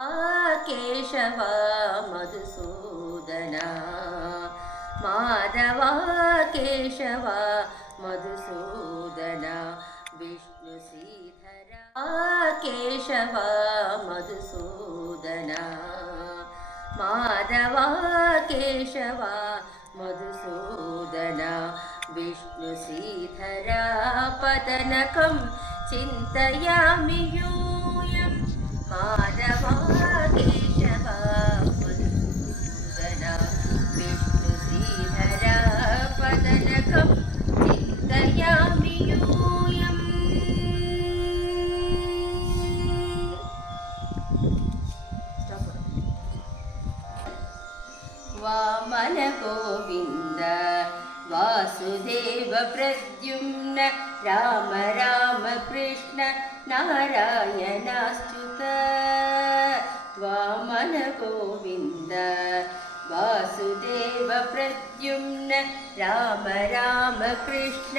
केशव मधुसूदन माधव केशव मधुसूदन विष्णु श्रीधर केशव मधुसूदन माधव केशव मधुसूदन विष्णु श्रीधर पदनकं चिन्तयामि यूयं माधव केशव मधुसूदन विष्णु श्रीधर पदनकं चिन्तयामि यूयम् वामन गोविंद वासुदेव प्रद्युम्न राम राम कृष्ण नारायणाच्युत वामन गोविंद वासुदेव प्रद्युम्न राम राम कृष्ण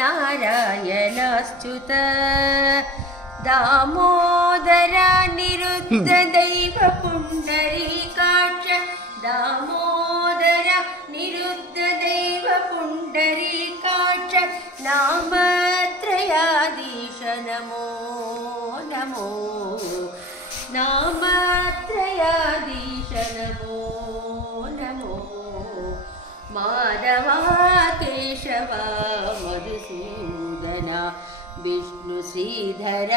नारायणाच्युत दामोदर निरुद्ध दैव पुंडरीकाक्ष दामोदर निरुद्ध दैव पुंडरीकाक्ष नामत्रयाधीश नमो नमो नामत्रयाधीश नमो नमो माधव केशव मधुसूदन विष्णु श्रीधर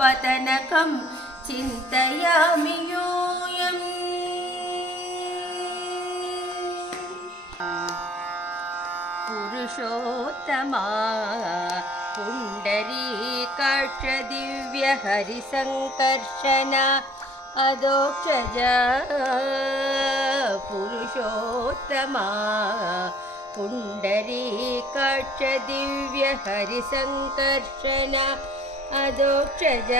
पदनकं चिन्तयामि यूयम् पुरुषोत्तमा पुंडरीकाक्ष दिव्य हरिसंकर्षण अधोक्षज पुरुषोत्तमा पुंडरीकाक्ष दिव्य हरिसंकर्षण अधोक्षज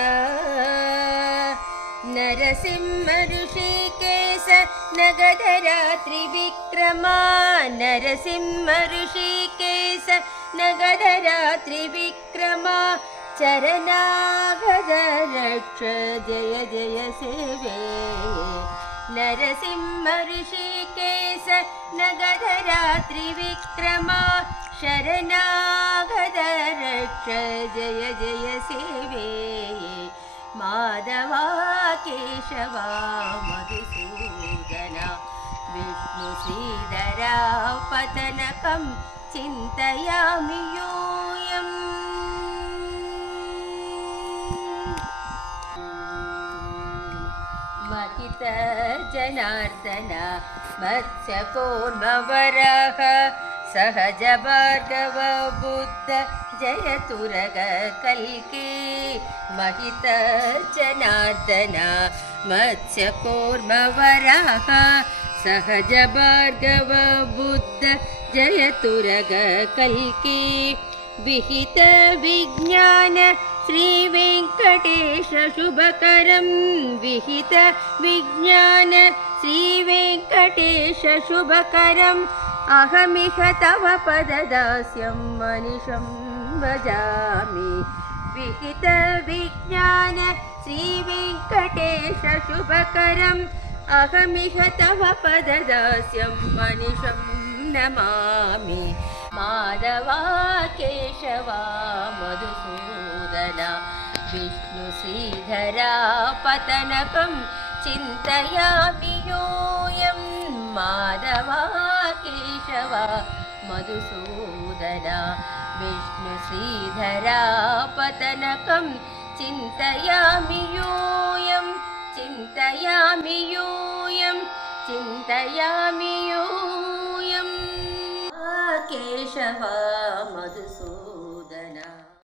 नरसिंह ऋषिकेश नगधर त्रिविक्रमा नरसिंह ऋषिकेश नगधर त्रिविक्रमा चरणागध रक्ष जय जय सेवे नरसिंह ऋषिकेश नगधर त्रिविक्रमा शरणागध रक्ष जय जय सेवे माधव केशव मधुसूदन विष्णु श्रीधर पदनकं चिन्तयामि यूयम् महित जनार्दन मत्स्यकूर्मवराह सहज भार्गव बुद्ध जय तुरग कल्की महित जनार्दन मत्स्यकूर्मवराह सहज भार्गव बुद्ध जय तुरग कल्की विहित विज्ञान श्री वेंकटेश शुभकरं विहित विज्ञान श्री वेंकटेश शुभकरम् अहमिह तव पददास्यं मनिषं भजामि विहित विज्ञान श्री वेंकटेश शुभकरम् अहमिह तव पददास्यं मनिषं नमामि माधव केशव मधुसूदन विष्णु श्रीधर पदनकं चिन्तयामि यूयं माधव केशव मधुसूदन विष्णु श्रीधर पदनकं चिन्तयामि यूयं चिन्तयामि यूयं चिन्तयामि यूयम् केशव मधुसूदन